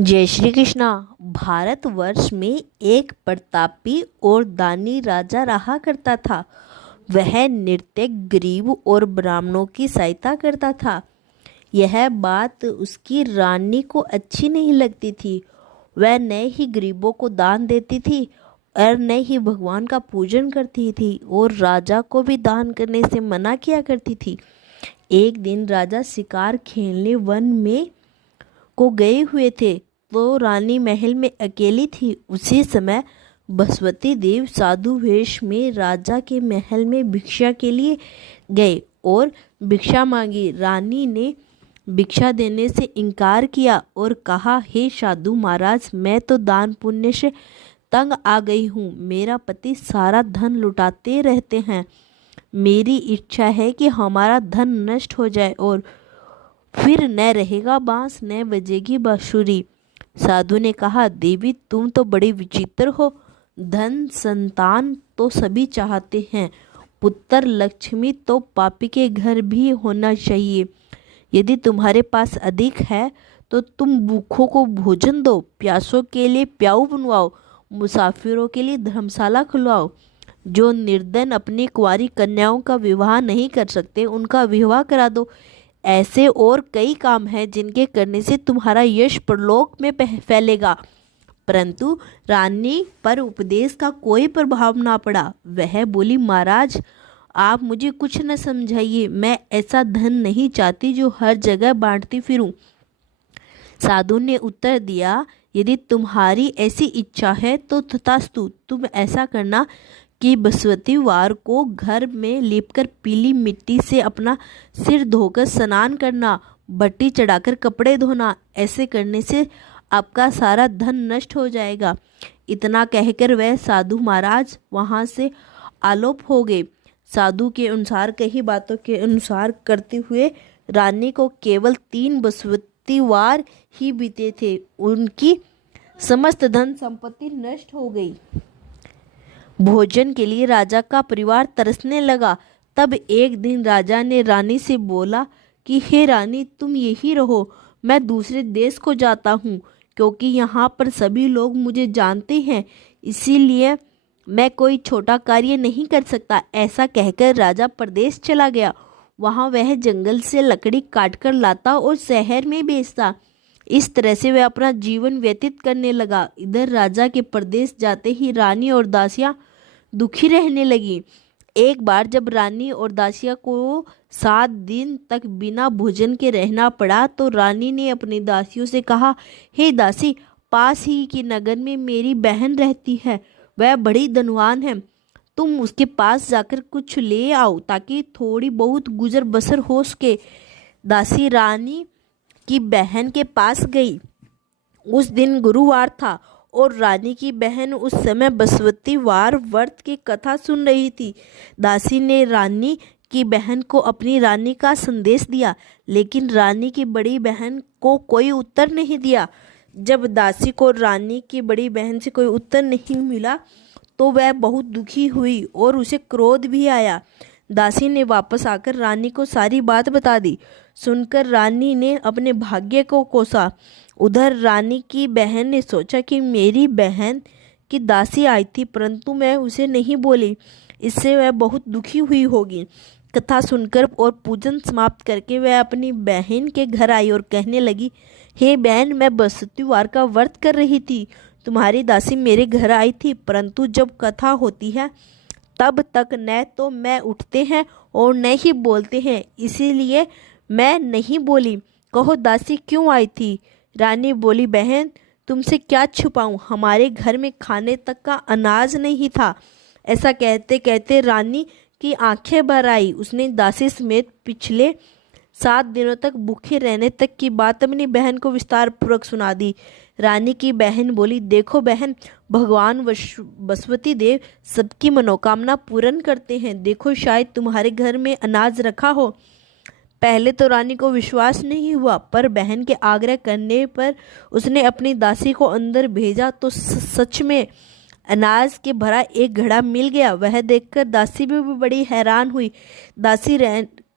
जय श्री कृष्णा। भारतवर्ष में एक प्रतापी और दानी राजा रहा करता था। वह नृत्यक, गरीब और ब्राह्मणों की सहायता करता था। यह बात उसकी रानी को अच्छी नहीं लगती थी। वह न ही गरीबों को दान देती थी और न ही भगवान का पूजन करती थी और राजा को भी दान करने से मना किया करती थी। एक दिन राजा शिकार खेलने वन में को गए हुए थे तो रानी महल में अकेली थी। उसी समय बसवती देव साधु वेश में राजा के महल में भिक्षा के लिए गए और भिक्षा मांगी। रानी ने भिक्षा देने से इनकार किया और कहा, हे साधु महाराज, मैं तो दान पुण्य से तंग आ गई हूँ। मेरा पति सारा धन लुटाते रहते हैं। मेरी इच्छा है कि हमारा धन नष्ट हो जाए और फिर न रहेगा बांस न बजेगी बांसुरी। साधु ने कहा, देवी तुम तो बड़ी विचित्र हो। धन संतान तो सभी चाहते हैं, पुत्र लक्ष्मी तो पापी के घर भी होना चाहिए। यदि तुम्हारे पास अधिक है तो तुम भूखों को भोजन दो, प्यासों के लिए प्याऊ बनवाओ, मुसाफिरों के लिए धर्मशाला खुलवाओ। जो निर्धन अपनी कुंवारी कन्याओं का विवाह नहीं कर सकते उनका विवाह करा दो। ऐसे और कई काम हैं जिनके करने से तुम्हारा यश परलोक में फैलेगा। परंतु रानी पर उपदेश का कोई प्रभाव ना पड़ा। वह बोली, महाराज आप मुझे कुछ न समझाइए। मैं ऐसा धन नहीं चाहती जो हर जगह बांटती फिरूं। साधु ने उत्तर दिया, यदि तुम्हारी ऐसी इच्छा है तो तथास्तु। तुम ऐसा करना कि बृहस्पतिवार को घर में लेपकर पीली मिट्टी से अपना सिर धोकर स्नान करना, भट्टी चढ़ाकर कपड़े धोना। ऐसे करने से आपका सारा धन नष्ट हो जाएगा। इतना कहकर वह साधु महाराज वहाँ से आलोप हो गए। साधु के अनुसार कई बातों के अनुसार करते हुए रानी को केवल 3 बृहस्पतिवार ही बीते थे। उनकी समस्त धन संपत्ति नष्ट हो गई। भोजन के लिए राजा का परिवार तरसने लगा। तब एक दिन राजा ने रानी से बोला कि हे रानी, तुम यही रहो, मैं दूसरे देश को जाता हूँ, क्योंकि यहाँ पर सभी लोग मुझे जानते हैं, इसीलिए मैं कोई छोटा कार्य नहीं कर सकता। ऐसा कहकर राजा प्रदेश चला गया। वहाँ वह जंगल से लकड़ी काटकर लाता और शहर में बेचता। इस तरह से वह अपना जीवन व्यतीत करने लगा। इधर राजा के प्रदेश जाते ही रानी और दासियां दुखी रहने लगी। एक बार जब रानी और दासिया को 7 दिन तक बिना भोजन के रहना पड़ा तो रानी ने अपनी दासियों से कहा, हे दासी, पास ही की नगर में मेरी बहन रहती है, वह बड़ी धनवान है, तुम उसके पास जाकर कुछ ले आओ ताकि थोड़ी बहुत गुजर बसर हो सके। दासी रानी की बहन के पास गई। उस दिन गुरुवार था और रानी की बहन उस समय बृहस्पतिवार व्रत की कथा सुन रही थी। दासी ने रानी की बहन को अपनी रानी का संदेश दिया, लेकिन रानी की बड़ी बहन को कोई उत्तर नहीं दिया। जब दासी को रानी की बड़ी बहन से कोई उत्तर नहीं मिला तो वह बहुत दुखी हुई और उसे क्रोध भी आया। दासी ने वापस आकर रानी को सारी बात बता दी। सुनकर रानी ने अपने भाग्य को कोसा। उधर रानी की बहन ने सोचा कि मेरी बहन की दासी आई थी परंतु मैं उसे नहीं बोली, इससे वह बहुत दुखी हुई होगी। कथा सुनकर और पूजन समाप्त करके वह अपनी बहन के घर आई और कहने लगी, हे बहन, मैं बृहस्पतिवार का व्रत कर रही थी, तुम्हारी दासी मेरे घर आई थी, परंतु जब कथा होती है तब तक न तो मैं उठते हैं और न ही बोलते हैं, इसीलिए मैं नहीं बोली। कहो दासी क्यों आई थी? रानी बोली, बहन तुमसे क्या छुपाऊं, हमारे घर में खाने तक का अनाज नहीं था। ऐसा कहते कहते रानी की आंखें भर आई। उसने दासी समेत पिछले 7 दिनों तक भूखे रहने तक की बात अपनी बहन को विस्तार पूर्वक सुना दी। रानी की बहन बोली, देखो बहन, भगवान बृहस्पति देव सबकी मनोकामना पूर्ण करते हैं। देखो शायद तुम्हारे घर में अनाज रखा हो। पहले तो रानी को विश्वास नहीं हुआ, पर बहन के आग्रह करने पर उसने अपनी दासी को अंदर भेजा तो सच में अनाज के भरा एक घड़ा मिल गया। वह देखकर दासी भी बड़ी हैरान हुई। दासी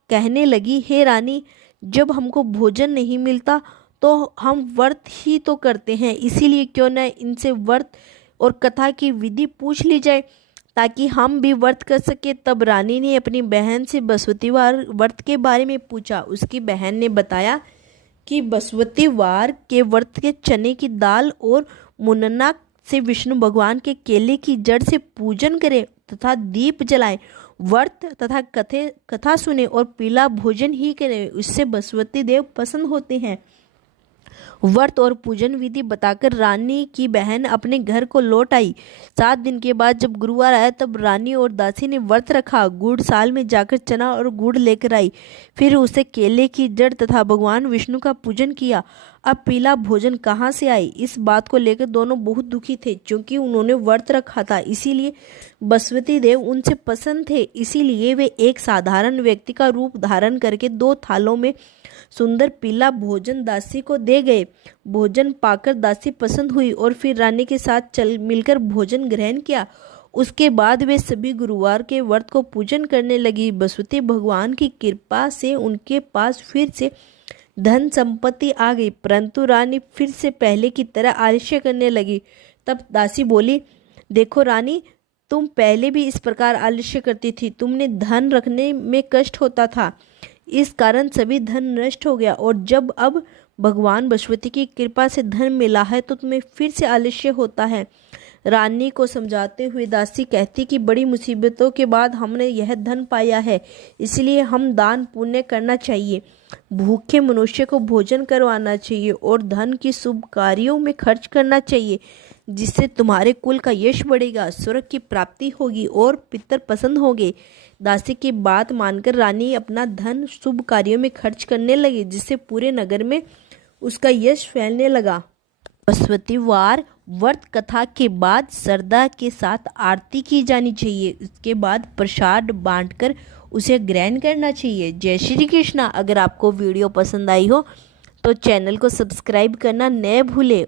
कहने लगी, हे रानी, जब हमको भोजन नहीं मिलता तो हम व्रत ही तो करते हैं, इसीलिए क्यों न इनसे व्रत और कथा की विधि पूछ ली जाए ताकि हम भी व्रत कर सके। तब रानी ने अपनी बहन से बसवतीवार व्रत के बारे में पूछा। उसकी बहन ने बताया कि बसवतीवार के व्रत के चने की दाल और मुनन्ना से विष्णु भगवान के केले की जड़ से पूजन करें तथा दीप जलाएं, व्रत तथा कथा सुने और पीला भोजन ही करें, इससे बसवती देव प्रसन्न होते हैं। व्रत और पूजन विधि बताकर रानी की बहन अपने घर को लौट आई। 7 दिन के बाद जब गुरुवार आया तब रानी और दासी ने व्रत रखा। गुड़ साल में जाकर चना और गुड़ लेकर आई, फिर उसे केले की जड़ तथा भगवान विष्णु का पूजन किया। अब पीला भोजन कहाँ से आई? इस बात को लेकर दोनों बहुत दुखी थे, क्योंकि उन्होंने व्रत रखा था, इसीलिए बसवती देव उनसे प्रसन्न थे। इसीलिए वे एक साधारण व्यक्ति का रूप धारण करके 2 थालों में सुंदर पीला भोजन दासी को दे गए। भोजन पाकर दासी पसंद हुई और फिर रानी के साथ चल मिलकर भोजन ग्रहण किया। उसके बाद वे सभी गुरुवार के व्रत को पूजन करने लगी। बसवती भगवान की कृपा से उनके पास फिर से धन संपत्ति आ गई, परंतु रानी फिर से पहले की तरह आलस्य करने लगी। तब दासी बोली, देखो रानी, तुम पहले भी इस प्रकार आलस्य करती थी। तुमने धन रखने में कष्ट होता था, इस कारण सभी धन नष्ट हो गया, और जब अब भगवान बसवती की कृपा से धन मिला है तो तुम्हें फिर से आलस्य होता है। रानी को समझाते हुए दासी कहती कि बड़ी मुसीबतों के बाद हमने यह धन पाया है, इसलिए हम दान पुण्य करना चाहिए, भूखे मनुष्य को भोजन करवाना चाहिए और धन की शुभ कार्यों में खर्च करना चाहिए, जिससे तुम्हारे कुल का यश बढ़ेगा, स्वर्ग की प्राप्ति होगी और पितर प्रसन्न होंगे। दासी की बात मानकर रानी अपना धन शुभ कार्यों में खर्च करने लगी, जिससे पूरे नगर में उसका यश फैलने लगा। बसवतीवार व्रत कथा के बाद श्रद्धा के साथ आरती की जानी चाहिए। उसके बाद प्रसाद बांटकर उसे ग्रहण करना चाहिए। जय श्री कृष्णा। अगर आपको वीडियो पसंद आई हो तो चैनल को सब्सक्राइब करना न भूलें